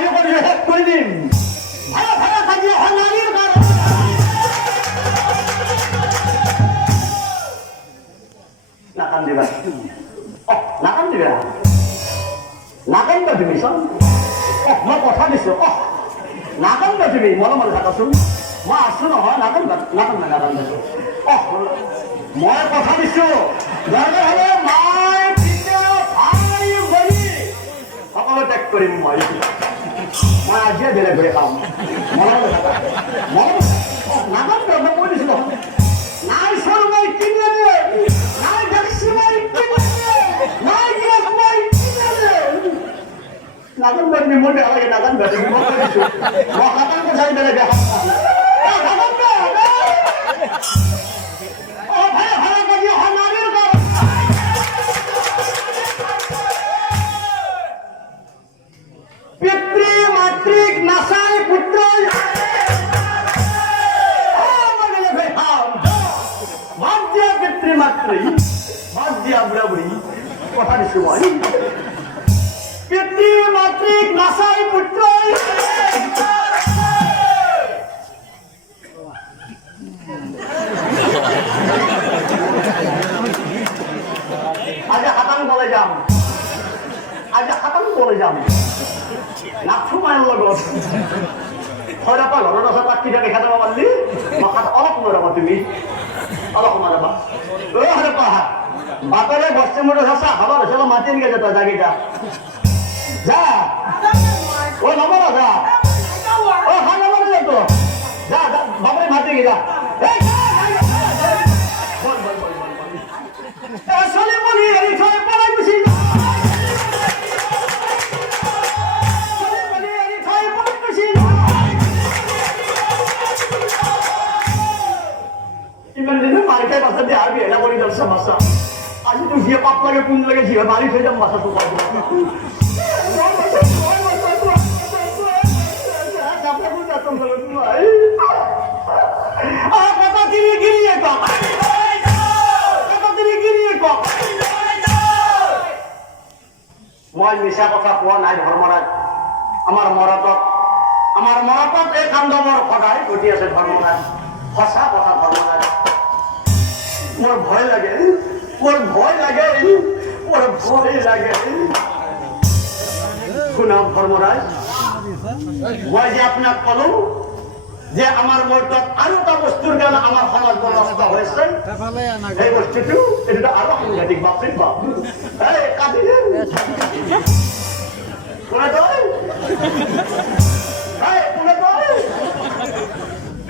ভাগে করে শেষ করে দিন ভালো ভালো কাজে নারীর কারণ নাকান দিবা নাকান দিবা নাকান বা তুমি চোন মই কথা দিছো নাকান বা তুমি মনে মনে থাকাচোন মই আছো নহয় নাকান নাকান নাকান মই কথা দিছো দৰকাৰ হলে মাই ভাই ভনী সকলো ত্যাগ কৰিম মই আজিয়ে বেলেগ বেলেগ খাম মনে মনে থাকা নাকান বা মই কৈ দিছো নহয় নাই চোৰ মই কিনে দিয়ে নাই দেখছি মই কিনে দিয়ে নাই গিলাস মই কিনে দিয়ে নাকান বা তুমি মোৰ বেয়া লাগে নাকান বা তুমি মই কৈ দিছো মই খাতান পইচাই বেলেগ বেয়া নাকান বা পিতৃ-মাতৃক নাচাই পুত্ৰই বাদ দিয়া পিতৃ-মাতৃ বাদ দিয়া বুঢ়া-বুঢ়ী কথা দিছো মই পিতৃ-মাতৃক নাচাই পুত্ৰই আজি হাতান বলে যাম আজি হাতান বলে যাম নাথু মায়ের লগত হয়রাপা ঘরের আছে তাক কিনা দেখা যাবা পারলি মাথাত অলপ সময় যাবা তুমি অলপ সময় যাবা ও হয়রাপা বাপেরে বসছে মোটে হাসা খাবার হিসেবে মাতিয়ে নিয়ে যেত জাগি যা যা ও নমরা যা ও হা নমরা যেত যা বাপরে মাতিয়ে গিয়ে যা আসলে বলি এই ছয় পালাই বেশি ইমান দিনে মালিকাই বাসা দিয়ে আবি এটা বলি দর্শক বাসা আজি তো জিয়ে পাপ লাগে পুন লাগে জিয়ে মালিক হয়ে যাম বাসা তো পাবো কথা গিরিয়ে গিরিয়ে মই মিছা কথা কোৱা নাই ধৰ্মৰাজ আমাৰ মৰাতত এই কাণ্ডমৰ সদায় ঘটি আছে ধৰ্মৰাজ সঁচা কথা ধৰ্মৰাজ মোৰ ভয় লাগে শুনাম ধৰ্মৰাজ মই যে আপোনাক কলো যে আমাৰ মৰ্তত আৰু এটা বস্তুৰ কাৰণে আমাৰ সমাজ নষ্ট হৈছে সেই বস্তুটো এইটো আৰু সাংঘাতিক বাপৰে বাপ এই কাটিলে কোনে তই কোনে তই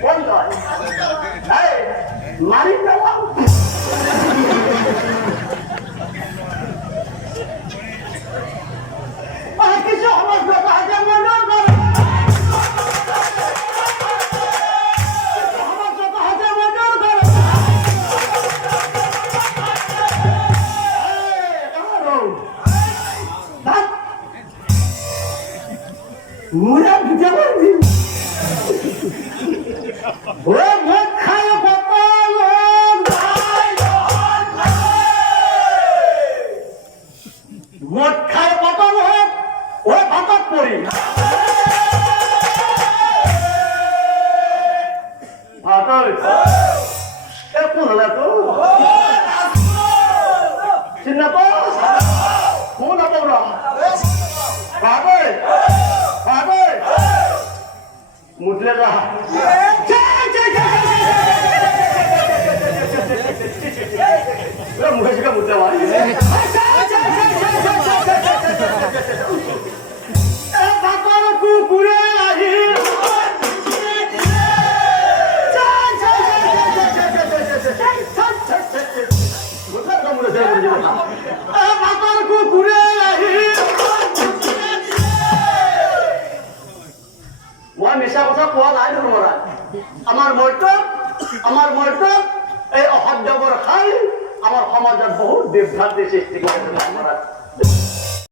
কোন তই এই মাৰি পেলাম কিছু সমাজ আছে মনৰ কৰে মুরা বুঝে পারবি ও মদ খায় কপাল মদ খায় কপাল হোক ও ভাতত পড়ি কোন হলে তো চিন্তা কোন হবরা মুতলে যা মুখে শিখা মুতলে পারি কুকুরে আহি কুকুরে আহি মই মিছা কথা কোৱা নাই ধৰ্মৰাজ আমাৰ মৰ্তত এই অসহ্যকৰ খাই আমাৰ সমাজত বহুত বিভ্ৰান্তি সৃষ্টি কৰিছে ধৰ্মৰাজ